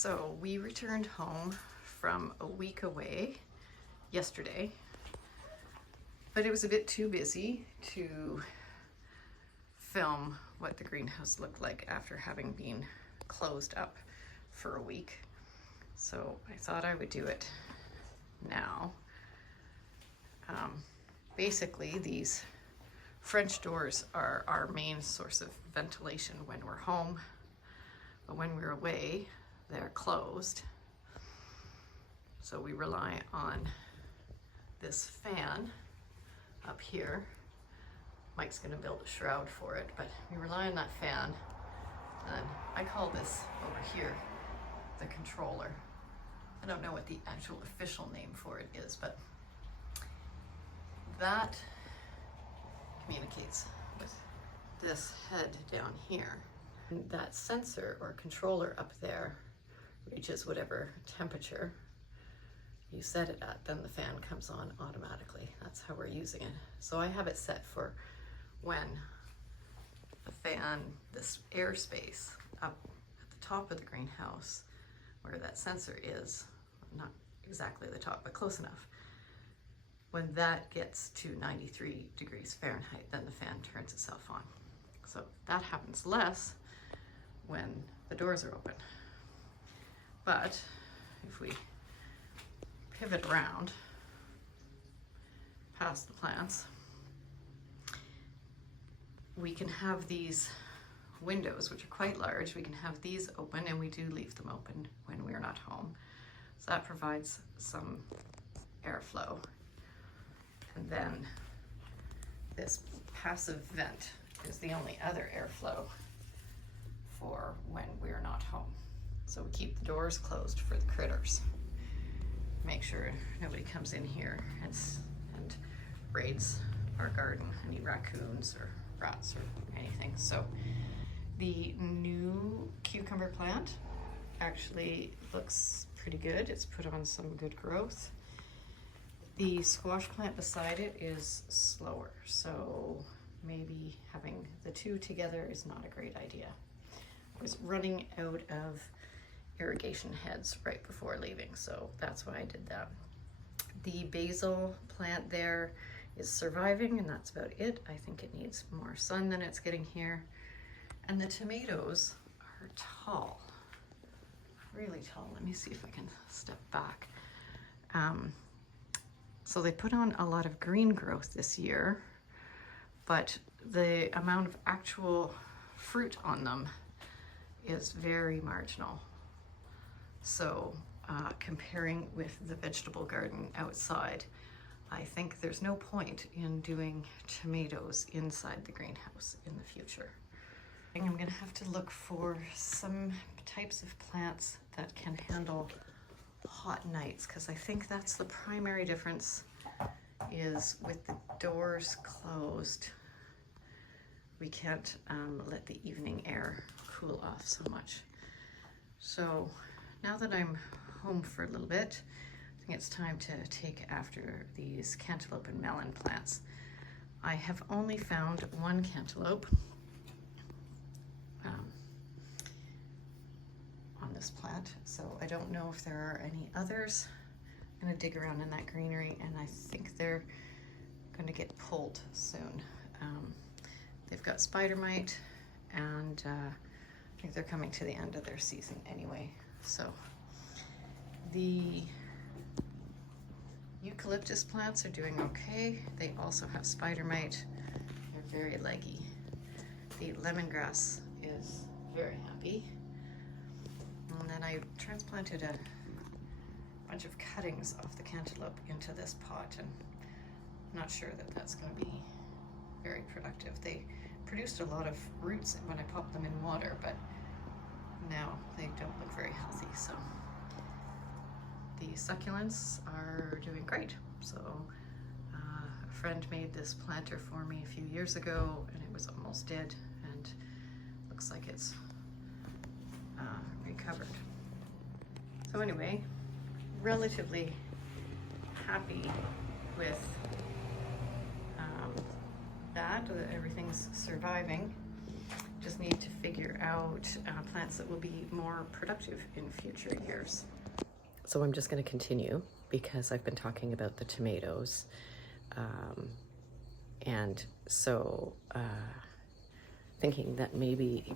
So we returned home from a week away yesterday, but it was a bit too busy to film what the greenhouse looked like after having been closed up for a week. So I thought I would do it now. Basically, these French doors are our main source of ventilation when we're home, but when we're away, they're closed. So we rely on this fan up here. Mike's gonna build a shroud for it, but we rely on that fan. And I call this over here the controller. I don't know what the actual official name for it is, but that communicates with this head down here. And that sensor or controller up there reaches whatever temperature you set it at, then the fan comes on automatically. That's how we're using it. So I have it set for when the fan, this airspace up at the top of the greenhouse where that sensor is, not exactly the top, but close enough. When that gets to 93 degrees Fahrenheit, then the fan turns itself on. So that happens less when the doors are open. But if we pivot around past the plants, we can have these windows, which are quite large. We can have these open, and we do leave them open when we're not home. So that provides some airflow. And then this passive vent is the only other airflow for when we're not home. So we keep the doors closed for the critters. Make sure nobody comes in here and raids our garden, any raccoons or rats or anything. So the new cucumber plant actually looks pretty good. It's put on some good growth. The squash plant beside it is slower, so maybe having the two together is not a great idea. I was running out of irrigation heads right before leaving, so that's why I did that. The basil plant there is surviving, and that's about it. I think it needs more sun than it's getting here. And the tomatoes are tall, really tall. Let me see if I can step back. So they put on a lot of green growth this year, but the amount of actual fruit on them is very marginal. So comparing with the vegetable garden outside, I think there's no point in doing tomatoes inside the greenhouse in the future. I think I'm gonna have to look for some types of plants that can handle hot nights, because I think that's the primary difference, is with the doors closed, we can't let the evening air cool off so much. So now that I'm home for a little bit, I think it's time to take after these cantaloupe and melon plants. I have only found one cantaloupe on this plant, so I don't know if there are any others. I'm gonna dig around in that greenery, and I think they're gonna get pulled soon. They've got spider mite, and I think they're coming to the end of their season anyway. So the eucalyptus plants are doing okay. They also have spider mite. They're very leggy. The lemongrass is very happy. And then I transplanted a bunch of cuttings off the cantaloupe into this pot, and I'm not sure that that's going to be very productive. They produced a lot of roots when I popped them in water, but now they don't look very healthy. So the succulents are doing great. So a friend made this planter for me a few years ago, and it was almost dead, and looks like it's recovered. So anyway, relatively happy with that everything's surviving. just need to figure out plants that will be more productive in future years. So I'm just going to continue because I've been talking about the tomatoes. And so thinking that maybe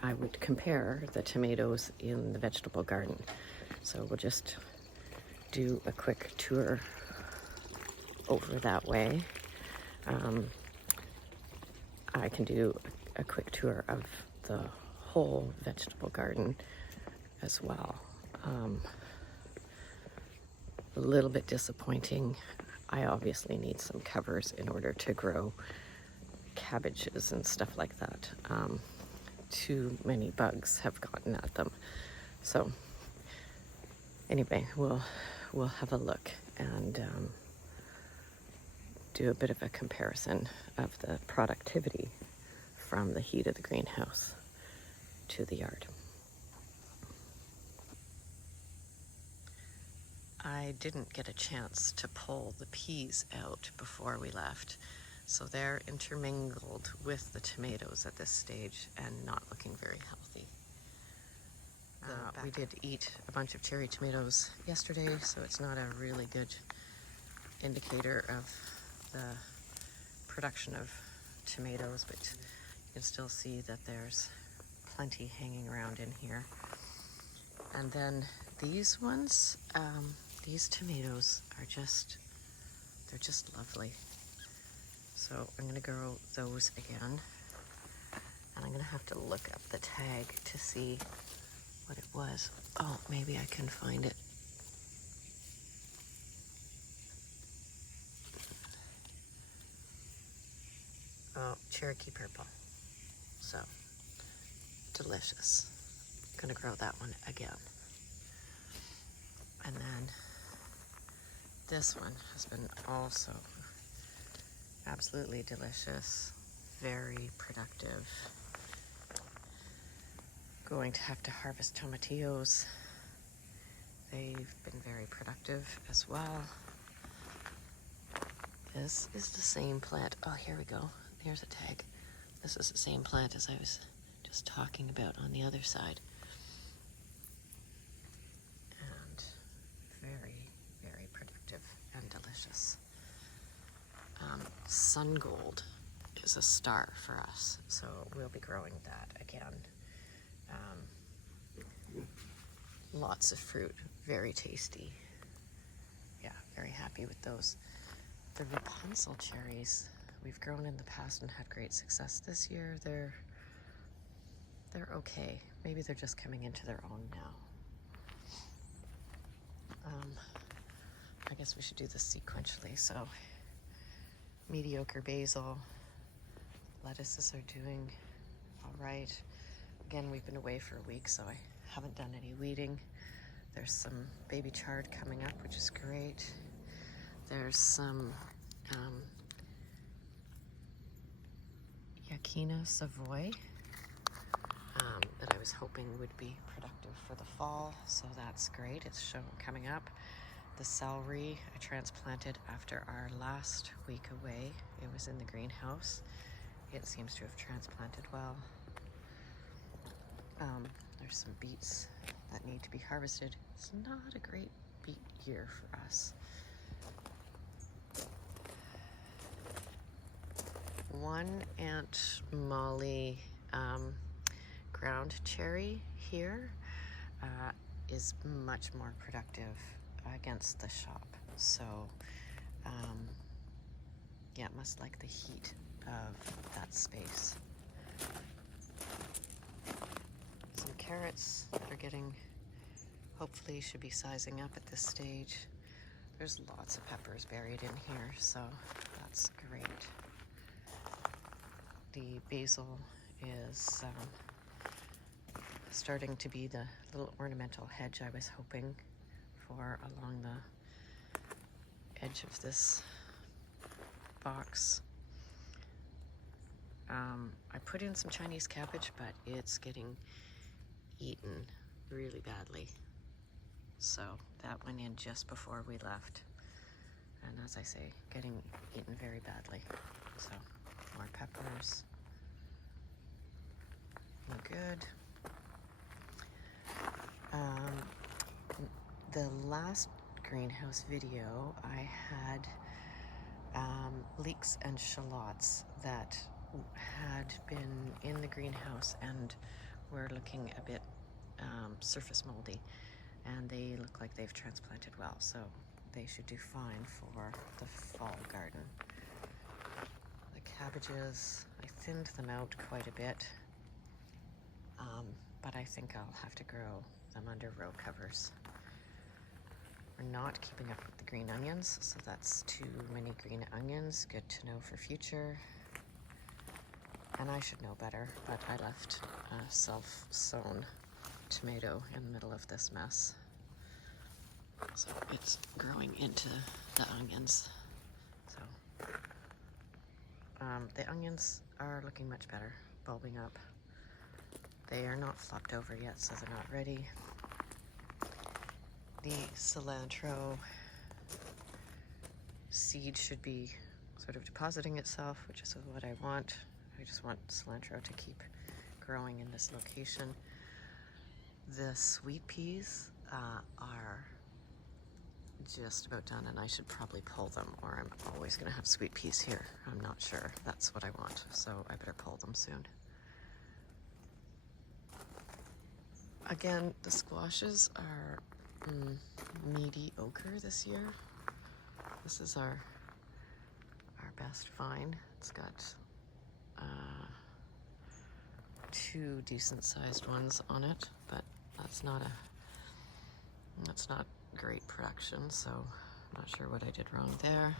I would compare the tomatoes in the vegetable garden. So we'll just do a quick tour over that way. I can do a quick tour of the whole vegetable garden as well. A little bit disappointing. I obviously need some covers in order to grow cabbages and stuff like that. Too many bugs have gotten at them. So anyway, we'll have a look and do a bit of a comparison of the productivity from the heat of the greenhouse to the yard. I didn't get a chance to pull the peas out before we left, so they're intermingled with the tomatoes at this stage and not looking very healthy. We did eat a bunch of cherry tomatoes yesterday, so it's not a really good indicator of the production of tomatoes, but you can still see that there's plenty hanging around in here. And then these ones, these tomatoes are they're just lovely. So I'm gonna grow those again. And I'm gonna have to look up the tag to see what it was. Oh, maybe I can find it. Oh, Cherokee purple. So, delicious. Gonna grow that one again. And then this one has been also absolutely delicious, very productive. Going to have to harvest tomatillos. They've been very productive as well. This is the same plant. Oh, here we go. Here's a tag. This is the same plant as I was just talking about on the other side. And very, very productive and delicious. Sun gold is a star for us, so we'll be growing that again. Lots of fruit, very tasty. Yeah, very happy with those. The Rapunzel cherries we've grown in the past and had great success this year. They're okay. Maybe they're just coming into their own now. I guess we should do this sequentially. So mediocre basil, lettuces are doing all right. Again, we've been away for a week, so I haven't done any weeding. There's some baby chard coming up, which is great. There's some Yakina Savoy that I was hoping would be productive for the fall, so that's great. It's coming up. The celery I transplanted after our last week away. It was in the greenhouse. It seems to have transplanted well. There's some beets that need to be harvested. It's not a great beet year for us. One Aunt Molly ground cherry here is much more productive against the shop. So yeah, must like the heat of that space. Some carrots that are hopefully should be sizing up at this stage. There's lots of peppers buried in here, so that's great. The basil is starting to be the little ornamental hedge I was hoping for along the edge of this box. I put in some Chinese cabbage, but it's getting eaten really badly. So that went in just before we left. And as I say, getting eaten very badly. So more peppers. good. The last greenhouse video, I had leeks and shallots that had been in the greenhouse and were looking a bit surface moldy, and they look like they've transplanted well, so they should do fine for the fall garden. The cabbages, I thinned them out quite a bit, but I think I'll have to grow them under row covers. We're not keeping up with the green onions, so that's too many green onions. Good to know for future. And I should know better, but I left a self-sown tomato in the middle of this mess. So it's growing into the onions. So the onions are looking much better, bulbing up. They are not flopped over yet, so they're not ready. The cilantro seed should be sort of depositing itself, which is what I want. I just want cilantro to keep growing in this location. The sweet peas are just about done, and I should probably pull them, or I'm always going to have sweet peas here. I'm not sure that's what I want, so I better pull them soon. Again, the squashes are meaty ochre this year. This is our best vine. It's got 2 decent-sized ones on it, but that's not great production, so I'm not sure what I did wrong there.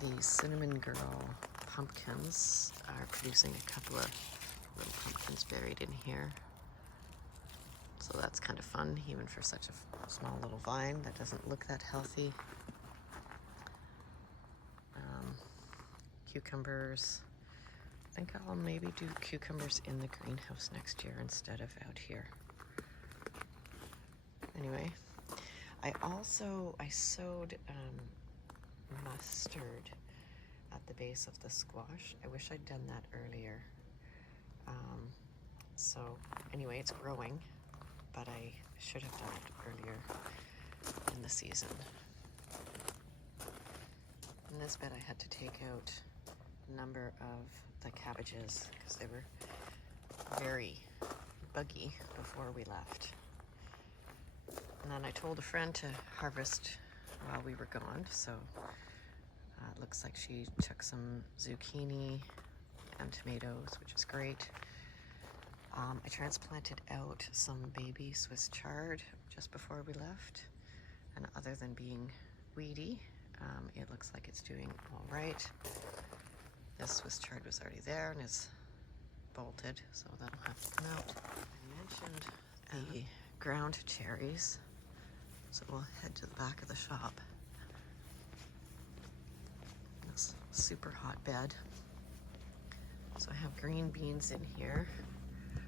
The Cinnamon Girl pumpkins are producing a couple of little pumpkins buried in here. So that's kind of fun, even for such a small little vine that doesn't look that healthy. Cucumbers. I think I'll maybe do cucumbers in the greenhouse next year instead of out here. Anyway, I sowed mustard at the base of the squash. I wish I'd done that earlier. So anyway, it's growing, but I should have done it earlier in the season. In this bed I had to take out a number of the cabbages because they were very buggy before we left. And then I told a friend to harvest while we were gone, so it looks like she took some zucchini and tomatoes, which is great. I transplanted out some baby Swiss chard just before we left, and other than being weedy, it looks like it's doing all right. This Swiss chard was already there and is bolted, so that'll have to come out. I mentioned the ground cherries, so we'll head to the back of the shop. This super hot bed. So I have green beans in here,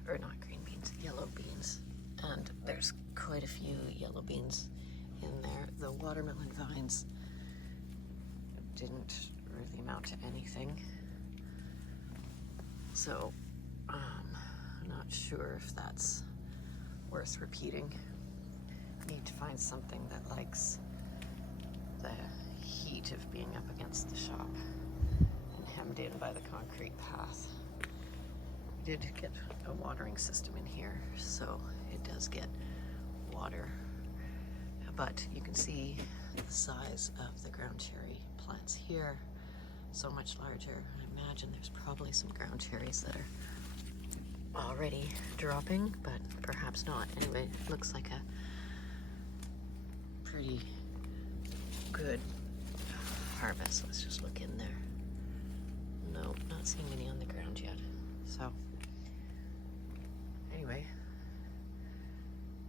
or not green beans, yellow beans, and there's quite a few yellow beans in there. The watermelon vines didn't really amount to anything, so I'm not sure if that's worth repeating. Need to find something that likes the heat of being up against the shop and hemmed in by the concrete path. We did get a watering system in here, so it does get water, but you can see the size of the ground cherry plants here, so much larger. I imagine there's probably some ground cherries that are already dropping, but perhaps not. Anyway, it looks like a pretty good harvest. Let's just look in there. No, not seeing any on the ground yet. So anyway,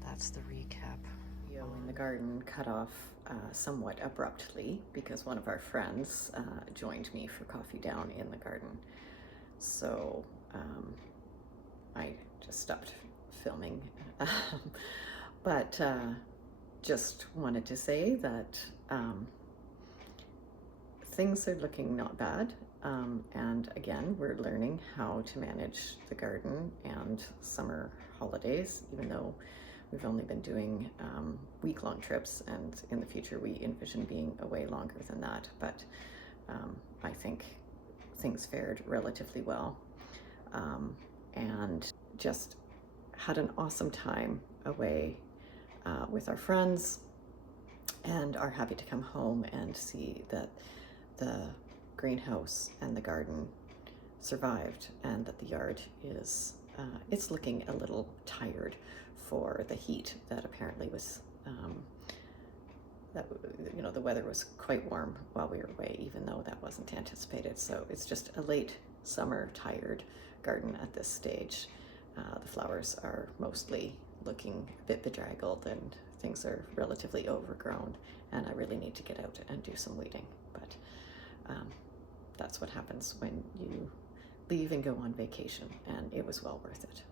that's the recap. In the garden cut off somewhat abruptly because one of our friends joined me for coffee down in the garden. So I just stopped filming. But just wanted to say that things are looking not bad. And again, we're learning how to manage the garden and summer holidays, even though we've only been doing week-long trips, and in the future we envision being away longer than that. But I think things fared relatively well, and just had an awesome time away with our friends, and are happy to come home and see that the greenhouse and the garden survived, and that the yard is it's looking a little tired for the heat that apparently was that, you know, the weather was quite warm while we were away, even though that wasn't anticipated. So it's just a late summer tired garden at this stage. The flowers are mostly looking a bit bedraggled, and things are relatively overgrown, and I really need to get out and do some weeding. But that's what happens when you leave and go on vacation, and it was well worth it.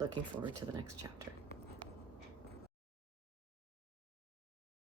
Looking forward to the next chapter.